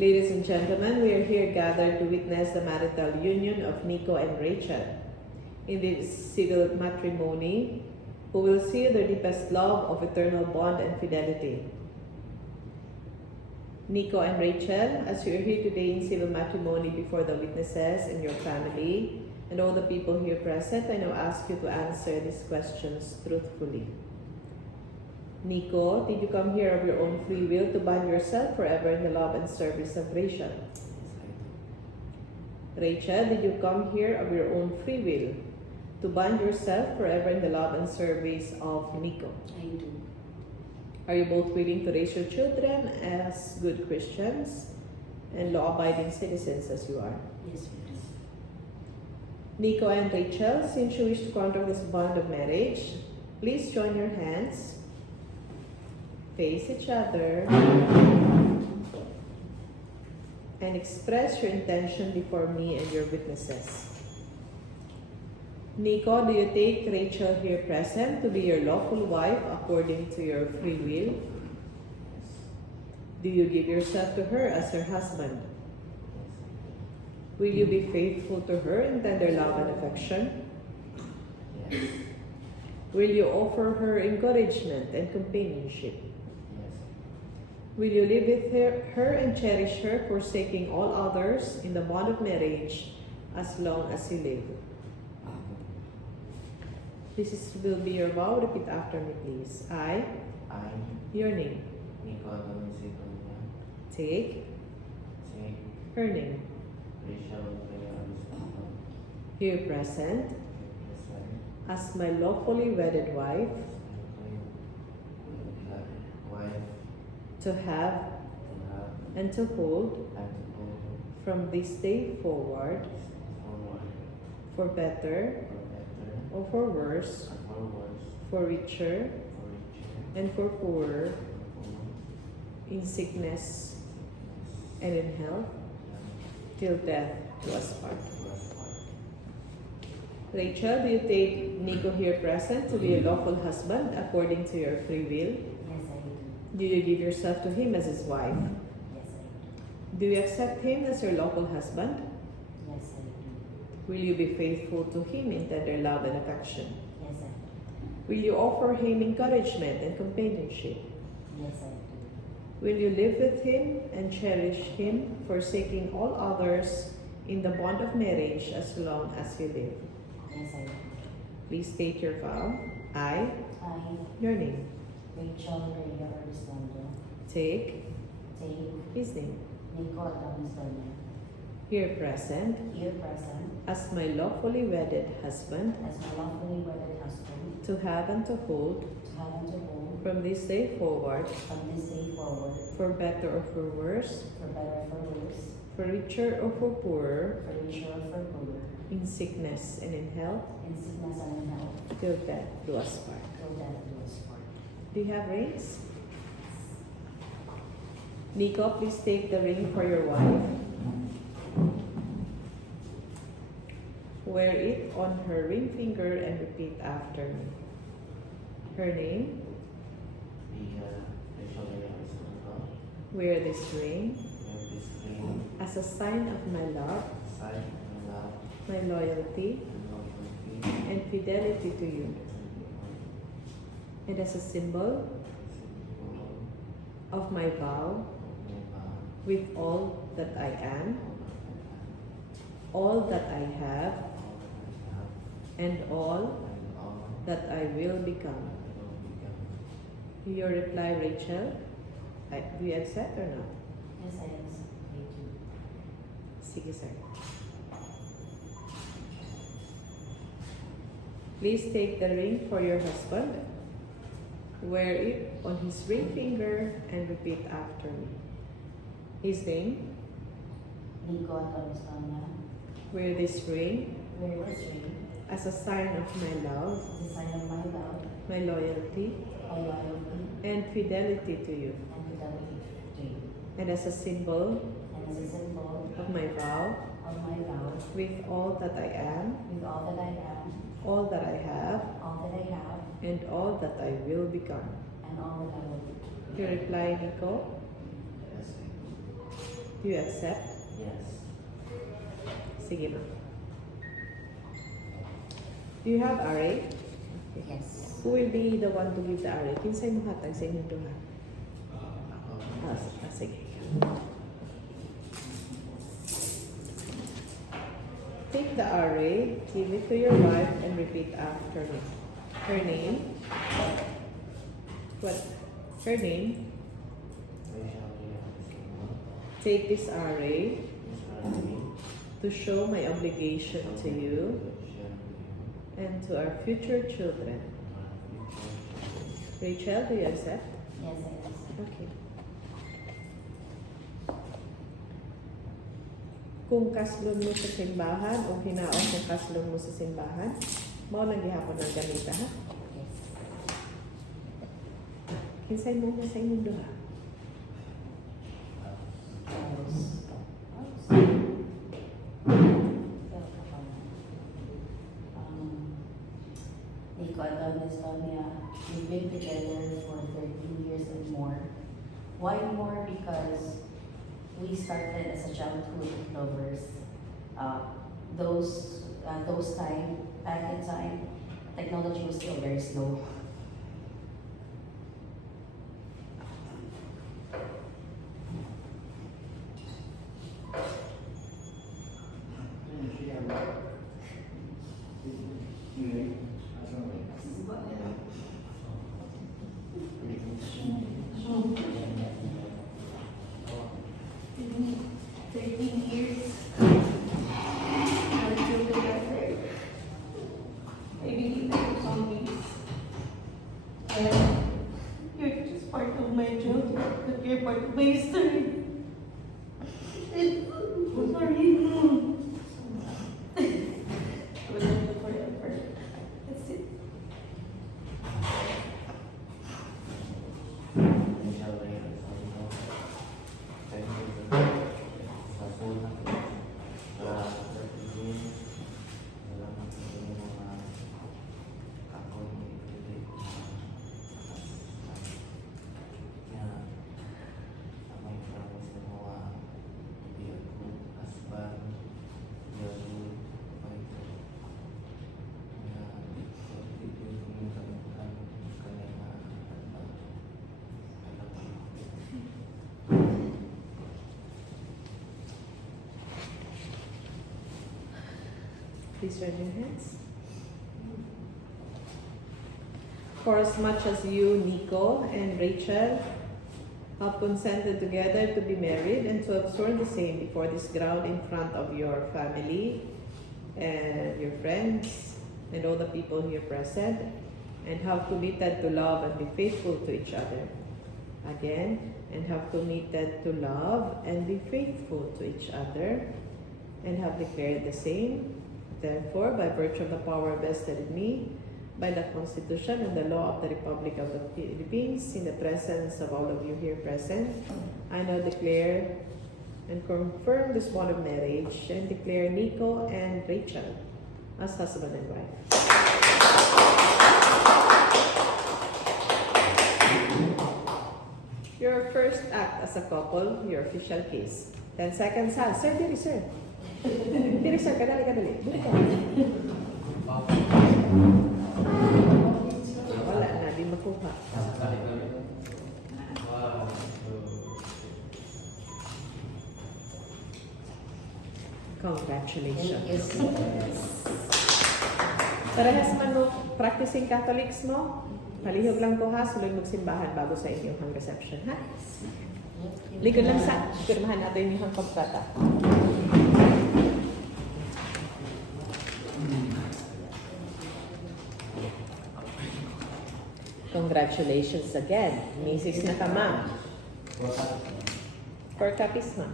Ladies and gentlemen, we are here gathered to witness the marital union of Nico and Rachel in this civil matrimony, who will seal their deepest love of eternal bond and fidelity. Nico and Rachel, as you are here today in civil matrimony before the witnesses and your family and all the people here present, I now ask you to answer these questions truthfully. Nico, did you come here of your own free will to bind yourself forever in the love and service of Rachel? Rachel, did you come here of your own free will to bind yourself forever in the love and service of Nico? I do. Are you both willing to raise your children as good Christians and law-abiding citizens as you are? Yes, please. Nico and Rachel, since you wish to contract this bond of marriage, please join your hands, face each other, and express your intention before me and your witnesses. Nico, do you take Rachel here present to be your lawful wife according to your free will? Do you give yourself to her as her husband? Will you be faithful to her in tender love and affection? Yes. Will you offer her encouragement and companionship? Yes. Will you live with her and cherish her, forsaking all others in the bond of marriage as long as you live? Will be your vow. Repeat after me, please. I, your name. Nico Domicilia, Take take her name. Rachel Aristotano, Here present present, as my lawfully wedded wife, wife, to have to have and to hold and to hold from this day forward, forward for better for better or for worse, and for worse, for richer for richer and for poorer, and for poor, in sickness and in health, till death do us part. Rachel, do you take Nico here present to be a lawful husband according to your free will? Yes, I do. Do you give yourself to him as his wife? Yes, I Do you accept him as your lawful husband? do. Yes, I do. Will you be faithful to him in tender love and affection? Yes, I do. Will you offer him encouragement and companionship? Yes, I do. Will you live with him and cherish him, forsaking all others in the bond of marriage as long as you live? Yes, I do. Please state your vow. I, I, your name. Rachel Rhea Aristondo, Take take his name. Nico Domicilia, Here present here present, as my lawfully wedded husband, as my lawfully wedded husband, to have and to hold to have and to hold from this day forward, from this day forward, for better or for worse, for better or for worse, for richer or for poorer, for richer or for poorer, in sickness and in health, in sickness and in health, till death do us part. till death do us part. Do you have rings? Nico, please take the ring for your wife. Wear it on her ring finger and repeat after me. Her name, Rachel Aristotano, wear this ring wear this ring, as a sign of my love, sign of love my loyalty, and loyalty, and fidelity to you, and as a symbol of my vow with all that I am, all that I have, and all that I will become. Your reply, Rachel, do you accept or not? Yes, I accept. I do. Sige, sir. Please take the ring for your husband. Wear it on his ring finger and repeat after me. His name, Nico Domicilia, wear this ring wear this ring, as a sign of my love, the sign of my love, my loyalty, my loyalty, and fidelity to you, and fidelity to you, and as a symbol and as a symbol of my vow of my vow, with all that I am, with all that I am, all that I have, all that I have, and all that I will become. and all that I will be. Your reply, Nico, Yes, I do. Do you accept? Yes. Sige, ma'am. Do you have RA? Yes. Who will be the one to give the RA? Kinsay mo hatag sa inyong duha? Ako. Sige. Take the RA, give it to your wife, and repeat after me. Her name? What? Her name? Rachel Leon. Take this RA Miss Randy. to show my obligation to you and to our future children. Rachel, do you accept? Yes, I accept. Okay. Kung kaslon mo sa simbahan o hinaon kung kaslon mo sa simbahan, mao nang gihapon ng ganita, ha? Yes. Kinsay mo na sa inyong duha? Nico Adonis Tomia, we've been together for 13 years and more. Why more? Because we started as a childhood lovers. Those time, back in time, technology was still very slow. You're just part of my job, but you're part of my history. I'm sorry. I will love you forever. That's it. Rachel Leon. Thank you sa sulat. Salamat sa inyong mga ako ni Frederick. Kaya, sa may promise na mga hindi ako asban, hindi ako paito. Kaya, hindi ko kumukamukan kanya na Please raise your hands. For as much as you, Nico, and Rachel have consented together to be married and to have sworn the same before this ground in front of your family and your friends and all the people here present, and have committed to love and be faithful to each other. Again, and have committed to love and be faithful to each other, and have declared the same. Therefore, by virtue of the power vested in me, by the Constitution and the law of the Republic of the Philippines, in the presence of all of you here present, I now declare and confirm this bond of marriage and declare Nico and Rachel as husband and wife. Your first act as a couple, your official case. 10 seconds ha. Sir, diri sir. Diri sir, kadali. Diri ka. Wala na, di makuha. Congratulations. Parehas man mo practicing Catholics mo, palihog lang ko ha, sulod magsimbahan bago sa inyong reception ha. Likod lang sa, pirmahan natin yung kontrata. Congratulations again. Mrs. na ka, ma'am. 4 copies, ma'am.